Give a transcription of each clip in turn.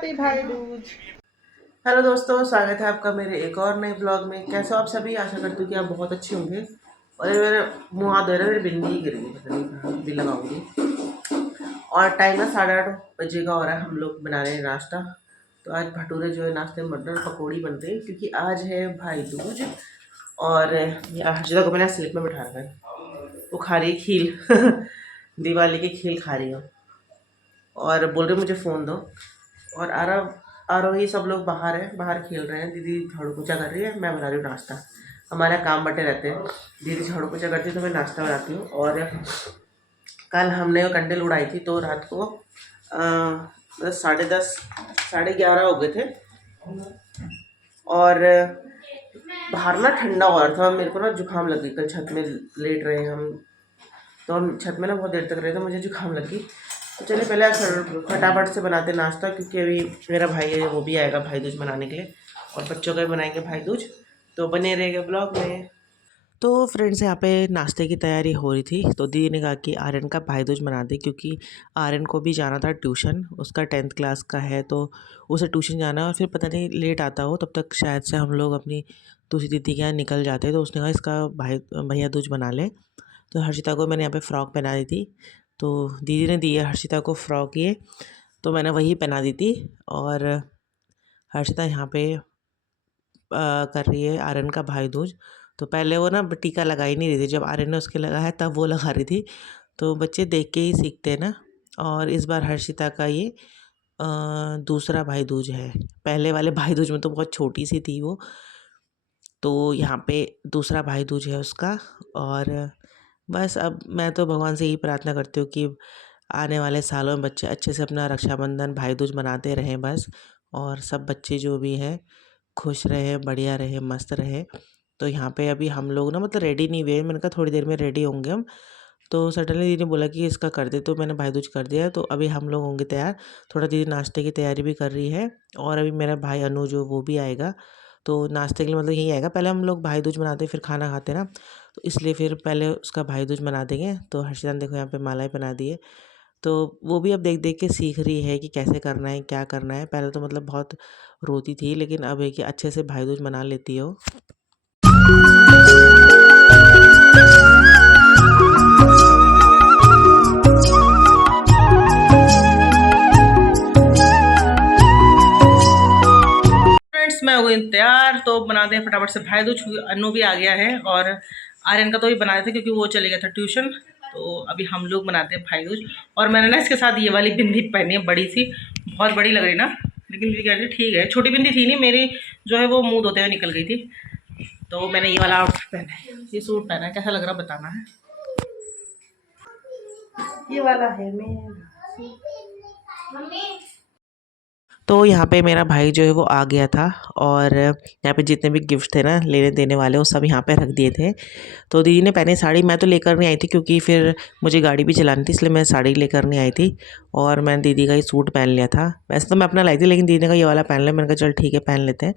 Happy भाई Dooj. Hello दोस्तों, स्वागत है आपका मेरे एक और नए ब्लॉग में। कैसे हो आप सभी? आशा करती हूँ कि आप बहुत अच्छे होंगे। और ये मेरे मुँह हाथ धो रहे, मेरी बिंदी ही गिर गई, पता नहीं कहाँ भी लगाऊंगी। और टाइम है 8:30 बजे का हो रहा है। हम लोग बना रहे हैं नाश्ता। तो आज भटूरे जो है नाश्ते में मटर पकौड़ी बन रही है, क्योंकि आज है भाई दूज। और ये हर्षिता को मैंने स्लिप में बिठा रखा है, वो खा रही है खील दिवाली की खील खा रही हो और बोल रहे मुझे फ़ोन दो। और आरोही सब लोग बाहर हैं, बाहर खेल रहे हैं। दीदी झाड़ू पोछा कर रही है, मैं बना रही हूँ नाश्ता। हमारा काम बटे रहते हैं, दीदी झाड़ू पोछा करती है तो मैं नाश्ता बनाती हूँ। और कल हमने कैंडल उड़ाई थी तो रात को 10:30 11:30 हो गए थे। और बाहर ना ठंडा हो रहा था, मेरे को ना जुकाम लग गई। कल छत में लेट रहे हम, तो हम छत में ना बहुत देर तक रहे, तो मुझे जुकाम लगी। तो चलिए पहले फटाफट से बनाते नाश्ता, क्योंकि अभी मेरा भाई है, वो भी आएगा भाई दूज मनाने के लिए, और बच्चों का भी बनाएंगे भाई दूज। तो बने रहेगा ब्लॉग में। तो फ्रेंड्स, यहाँ पे नाश्ते की तैयारी हो रही थी, तो दीदी ने कहा कि आर्यन का भाई दूज मना दे, क्योंकि आर्यन को भी जाना था ट्यूशन। उसका 10th क्लास का है, तो उसे ट्यूशन जाना है और फिर पता नहीं लेट आता हो, तब तक शायद से हम लोग अपनी दूसरी दीदी के यहाँ निकल जाते। तो उसने कहा इसका भाई भैया दूज मना ले। तो हर्षिता को मैंने यहाँ पे फ़्रॉक पहना दी थी, तो दीदी ने दी है हर्षिता को फ़्रॉक ये, तो मैंने वही पहना दी थी। और हर्षिता यहाँ पे कर रही है आर्यन का भाई दूज। तो पहले वो ना टीका लगा ही नहीं रही थी, जब आर्यन ने उसके लगाया तब वो लगा रही थी। तो बच्चे देख के ही सीखते हैं ना। और इस बार हर्षिता का ये दूसरा भाई दूज है। पहले वाले भाई दूज में तो बहुत छोटी सी थी वो, तो यहाँ पे दूसरा भाई दूज है उसका। और बस अब मैं तो भगवान से यही प्रार्थना करती हूँ कि आने वाले सालों में बच्चे अच्छे से अपना रक्षाबंधन भाई दूज मनाते रहें बस। और सब बच्चे जो भी हैं खुश रहे, बढ़िया रहे, मस्त रहे। तो यहाँ पे अभी हम लोग ना मतलब रेडी नहीं हुए, मैंने कहा थोड़ी देर में रेडी होंगे हम। तो सडनली दीदी ने बोला कि इसका कर दे, तो मैंने भाई दूज कर दिया। तो अभी हम लोग होंगे तैयार। थोड़ा दीदी नाश्ते की तैयारी भी कर रही है, और अभी मेरा भाई अनु जो वो भी आएगा। तो नाश्ते के लिए मतलब यही आएगा। पहले हम लोग भाई दूज मनाते फिर खाना खाते ना, तो इसलिए फिर पहले उसका भाई दूज मना देंगे। तो हर्षिता ने देखो यहाँ पे मालाएं बना दी है, तो वो भी अब देख देख के सीख रही है कि कैसे करना है, क्या करना है। पहले तो मतलब बहुत रोती थी, लेकिन अब है कि अच्छे से भाई दूज मना लेती हो। फ्रेंड्स, मैं हो गई तैयार, तो बनाते हैं फटाफट से भाई दूज। अनु भी आ गया है, और आर्यन का तो भी बनाया था क्योंकि वो चले गया था ट्यूशन। तो अभी हम लोग बनाते हैं भाई दूज। और मैंने ना इसके साथ ये वाली बिंदी पहनी है, बड़ी सी, बहुत बड़ी लग रही ना, लेकिन ये कह रही ठीक है। छोटी बिंदी थी नहीं मेरी, जो है वो मुंह धोते हुए निकल गई थी। तो मैंने ये वाला आउटफिट पहना है, ये सूट पहना है। कैसा लग रहा बताना है। ये वाला है मेरा। तो यहाँ पे मेरा भाई जो है वो आ गया था, और यहाँ पे जितने भी गिफ्ट थे ना लेने देने वाले, वो सब यहाँ पे रख दिए थे। तो दीदी ने पहनी साड़ी मैं तो लेकर नहीं आई थी, क्योंकि फिर मुझे गाड़ी भी चलानी थी, इसलिए मैं साड़ी लेकर नहीं आई थी। और मैंने दीदी का ये सूट पहन लिया था। वैसे तो मैं अपना लाई थी, लेकिन दीदी ने कहा ये वाला पहन ले। मैंने कहा चल ठीक है पहन लेते हैं।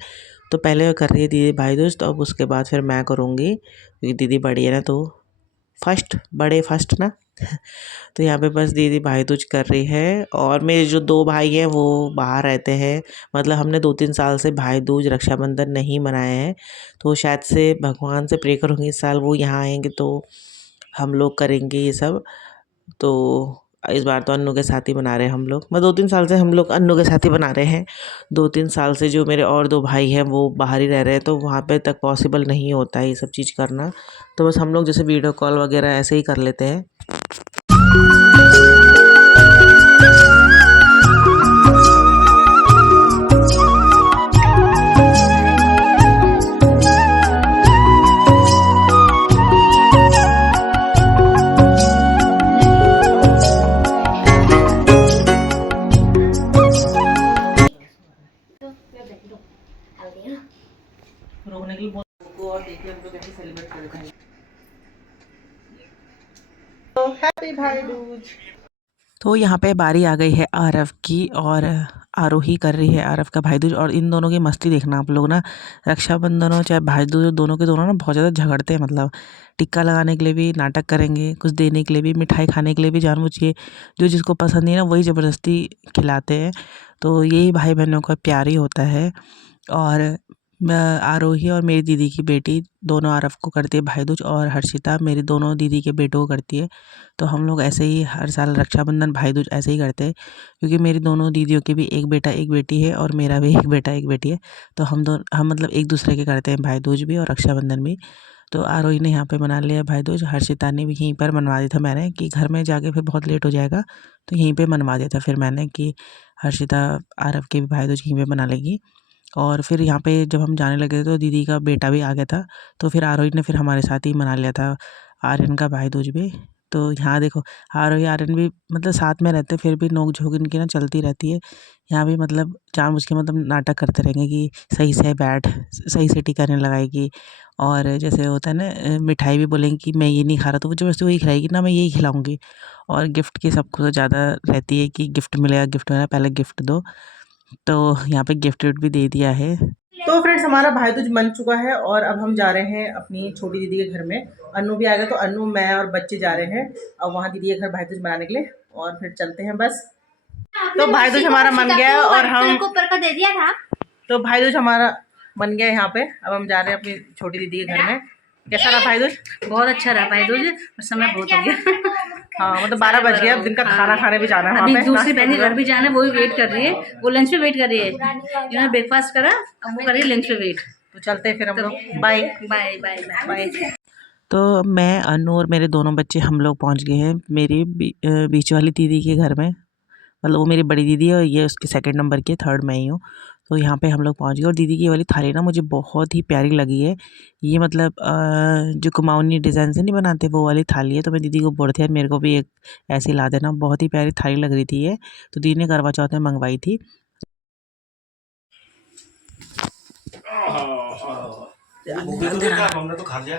तो पहले कर रही है दीदी भाई दोस्त, तो अब उसके बाद फिर मैं करूँगी, क्योंकि दीदी बड़ी है ना, तो फर्स्ट बड़े फर्स्ट ना तो यहाँ पे बस दीदी भाई दूज कर रही है। और मेरे जो दो भाई हैं वो बाहर रहते हैं, मतलब हमने 2-3 साल से भाई दूज रक्षाबंधन नहीं मनाए हैं। तो शायद से भगवान से प्रे करूँगी इस साल वो यहाँ आएंगे तो हम लोग करेंगे ये सब। तो इस बार तो अन्नू के साथ ही बना रहे हैं हम लोग। मैं 2-3 साल से हम लोग अन्नू के साथ ही बना रहे हैं। 2-3 साल से जो मेरे और 2 भाई हैं वो बाहर ही रह रहे हैं, तो वहाँ पे तक पॉसिबल नहीं होता है ये सब चीज़ करना। तो बस हम लोग जैसे वीडियो कॉल वगैरह ऐसे ही कर लेते हैं। रोने की बहुत को, और देखिए हम लोग कैसे सेलिब्रेट करते हैं। तो हैप्पी भाई दूज। तो यहाँ पे बारी आ गई है आरव की, और आरोही कर रही है आरव का भाई दूज। और इन दोनों की मस्ती देखना आप लोग ना, रक्षाबंधन हो चाहे भाई दूज हो, दोनों के दोनों ना बहुत ज़्यादा झगड़ते हैं। मतलब टिक्का लगाने के लिए भी नाटक करेंगे, कुछ देने के लिए भी, मिठाई खाने के लिए भी जानबूझ के जो जिसको पसंद नहीं है ना वही ज़बरदस्ती खिलाते हैं। तो यही भाई बहनों का प्यार ही होता है। और आरोही और मेरी दीदी की बेटी दोनों आरव को करती है भाई दूज, और हर्षिता मेरी दोनों दीदी के बेटों को करती है। तो हम लोग ऐसे ही हर साल रक्षाबंधन भाई दूज ऐसे ही करते हैं, क्योंकि मेरी दोनों दीदियों के भी एक बेटा एक बेटी है और मेरा भी एक बेटा एक बेटी है। तो हम मतलब एक दूसरे के करते हैं भाई दूज भी और रक्षाबंधन भी। तो आरोही ने यहाँ पे मना लिया भाई दूज, हर्षिता ने भी यहीं पर मनवा दिया था मैंने, कि घर में जाके फिर बहुत लेट हो जाएगा, तो यहीं पे मनवा दिया था फिर मैंने कि हर्षिता आरव के भी भाई दूज यहीं पे मना लेगी। और फिर यहाँ पे जब हम जाने लगे तो दीदी का बेटा भी आ गया था, तो फिर आरोही ने फिर हमारे साथ ही मना लिया था आर्यन का भाई दूज भी। तो यहाँ देखो आरोही आर्यन भी मतलब साथ में रहते, फिर भी नोक झोंक इनकी ना चलती रहती है। यहाँ भी मतलब जानबूझ के मतलब नाटक करते रहेंगे कि सही से बैठ, सही से टीका नहीं लगाएगी। और जैसे होता है ना मिठाई भी बोलेंगे कि मैं ये नहीं खा रहा, तो वो जबरदस्ती वही खिलाएगी ना, मैं यही खिलाऊंगी। और गिफ्ट की सबको तो ज़्यादा रहती है कि गिफ्ट मिलेगा गिफ्ट मिलेगा, पहले गिफ्ट दो। तो यहाँ पे गिफ्ट भी दे दिया है। तो फ्रेंड्स हमारा भाई दूज बन चुका है और अब हम जा रहे हैं अपनी छोटी दीदी के घर में। अन्नू भी आ गया, तो अन्नू मैं और बच्चे जा रहे हैं अब वहाँ दीदी के घर भाई दूज मनाने के लिए, और फिर चलते हैं बस। तो भाई दूज हमारा बन गया है और हम ऊपर का दे दिया था। तो भाई दूज हमारा बन गया यहाँ पे, अब हम जा रहे हैं अपनी छोटी दीदी के घर में। कैसा रहा भाई दूज? बहुत अच्छा रहा भाई दूज, समय बहुत हो गया। हाँ मतलब 12 बज गया, अब दिन का खाना खाने भी जाना है वहाँ अभी पे। दूसरी बहन के घर भी जाना है, वो भी वेट कर रही है, वो लंच पे वेट कर रही है। इन्होंने ब्रेकफास्ट करा, अब वो कर रही है लंच पे वेट। तो चलते हैं फिर हम लोग, बाय बाय बाय बाय। तो मैं अनु और मेरे दोनों बच्चे हम लोग पहुंच गए हैं मेरी बीच वाली दीदी के घर में। मतलब वो मेरी बड़ी दीदी है और ये उसके सेकंड नंबर की, थर्ड मैं ही हूँ। तो यहाँ पे हम लोग पहुँच गए और दीदी की ये वाली थाली ना मुझे बहुत ही प्यारी लगी है। ये मतलब जो कुमाऊनी डिज़ाइन से नहीं बनाते वो वाली थाली है। तो मैं दीदी को बोल रही थी यार मेरे को भी एक ऐसी ला देना, बहुत ही प्यारी थाली लग रही थी ये। तो दीदी ने करवा चौथ में मंगवाई थी। हमने तो खा लिया।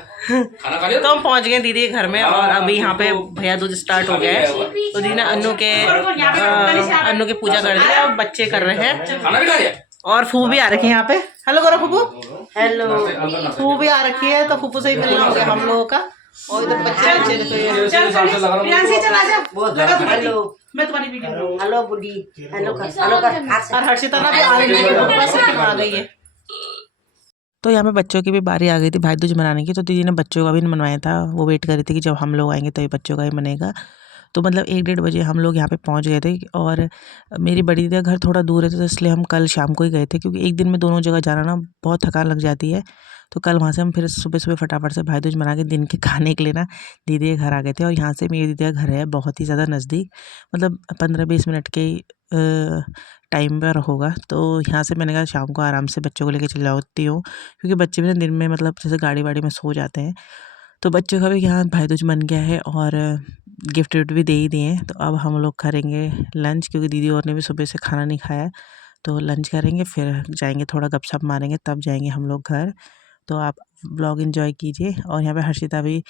तो हम पहुंच गए दीदी के घर में और अभी यहाँ पे भैया दूज स्टार्ट हो गया है। तो दीदी ने अन्नू के पूजा कर दिया, अब बच्चे कर रहे हैं और फूफू भी आ रखी है यहाँ पे। हेलो करो फूफू। हेलो। फूफू भी आ रखी है, तो फूफू से ही मिलना हो गया हम लोगों का। और इधर बच्चे हेलो, मैं तुम्हारी वीडियो। हेलो बुढ़ी, हेलो और हर्षिता ना भी आ गई है। तो यहाँ पे बच्चों की भी बारी आ गई थी भाई दूज मनाने की। तो दीदी ने बच्चों का भी मनवाया था, वो वेट कर रही थी कि जब हम लोग आएंगे तभी बच्चों का ही बनेगा। तो मतलब 1-1:30 बजे हम लोग यहाँ पे पहुँच गए थे। और मेरी बड़ी दीदी का घर थोड़ा दूर है, तो इसलिए हम कल शाम को ही गए थे, क्योंकि एक दिन में दोनों जगह जाना ना बहुत थकान लग जाती है। तो कल वहाँ से हम फिर सुबह सुबह फटाफट से भाई दूज मना के दिन के खाने के लिए ना दीदी के घर आ गए थे। और यहाँ से मेरी दीदी का घर है बहुत ही ज़्यादा नज़दीक, मतलब 15-20 मिनट के टाइम पर होगा। तो यहाँ से मैंने कहा शाम को आराम से बच्चों को लेके चल जाती हूँ, क्योंकि बच्चे भी ना दिन में मतलब जैसे गाड़ी वाड़ी में सो जाते हैं। तो बच्चों का भी यहाँ भाई दूज बन गया है और गिफ्ट विफ्ट भी दे ही दिए हैं। तो अब हम लोग करेंगे लंच, क्योंकि दीदी और ने भी सुबह से खाना नहीं खाया। तो लंच करेंगे, फिर जाएंगे थोड़ा गपशप मारेंगे, तब जाएंगे हम लोग घर। तो आप ब्लॉग एंजॉय कीजिए। और यहाँ पे हर्षिता भी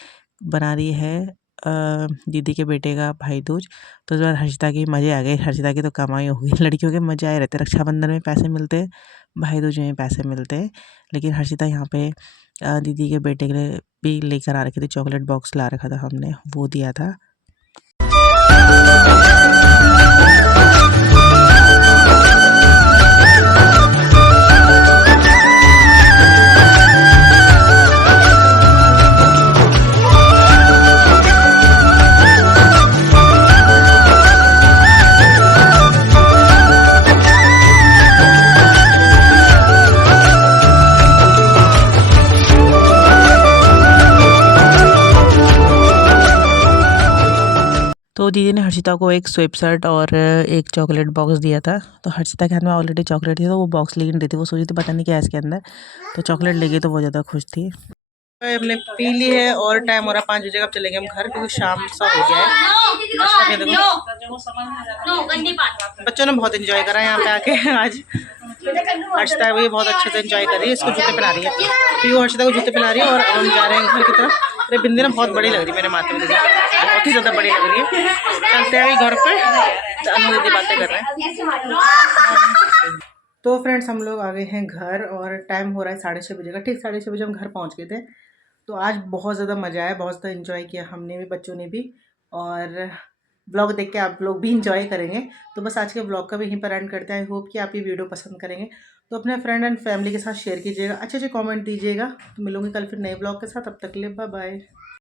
बना रही है दीदी के बेटे का भाई दूज। तो इस बार हर्षिता की मज़े आ गए, हर्षिता की तो कमाई हो गई। लड़कियों के मज़े आए रहते, रक्षाबंधन में पैसे मिलते हैं, भाई दूज में पैसे मिलते हैं। लेकिन हर्षिता यहाँ पे दीदी के बेटे के लिए भी लेकर आ रखी थी, चॉकलेट बॉक्स ला रखा था हमने, वो दिया था। तो दीदी ने हर्षिता को एक स्वेप शर्ट और एक चॉकलेट बॉक्स दिया था। तो हर्षिता के हाथ में ऑलरेडी चॉकलेट थी, तो वो बॉक्स लेकिन रही थी, वो सोची थी पता नहीं क्या है इसके अंदर। तो चॉकलेट लेके तो वो ज़्यादा खुश थी। हमने पी ली है और टाइम हो रहा 5 बजे, अब चलेंगे हम घर, क्योंकि शाम सा हो गया है। बच्चों ने बहुत एंजॉय करा यहाँ पे आके आज। हर्षिता भी बहुत अच्छे से एंजॉय कर रही है, इसको जूते पहना रही है। पीयू हर्षिता को जूते पहना रही है और अब हम जा रहे हैं घर की तरफ। अरे बिंदी ना बहुत बड़ी लग रही है मेरे माथे में, बहुत ही ज़्यादा बड़ी लग रही है। चलते हैं घर पे, अनु दीदी बातें कर रहे हैं। तो फ्रेंड्स हम लोग आ गए हैं घर और टाइम हो रहा है 6:30 बजे का। ठीक 6:30 बजे हम घर पहुंच गए थे। तो आज बहुत ज़्यादा मज़ा आया, बहुत ज़्यादा एंजॉय किया हमने भी, बच्चों ने भी, और ब्लॉग देख के आप लोग भी इंजॉय करेंगे। तो बस आज के ब्लॉग का भी यहीं पर एंड करते हैं। आई होप कि आप ये वीडियो पसंद करेंगे, तो अपने फ्रेंड एंड फैमिली के साथ शेयर कीजिएगा, अच्छे अच्छे कमेंट दीजिएगा। तो मिलूंगी कल फिर नए ब्लॉग के साथ, तब तक के लिए बाय बाय।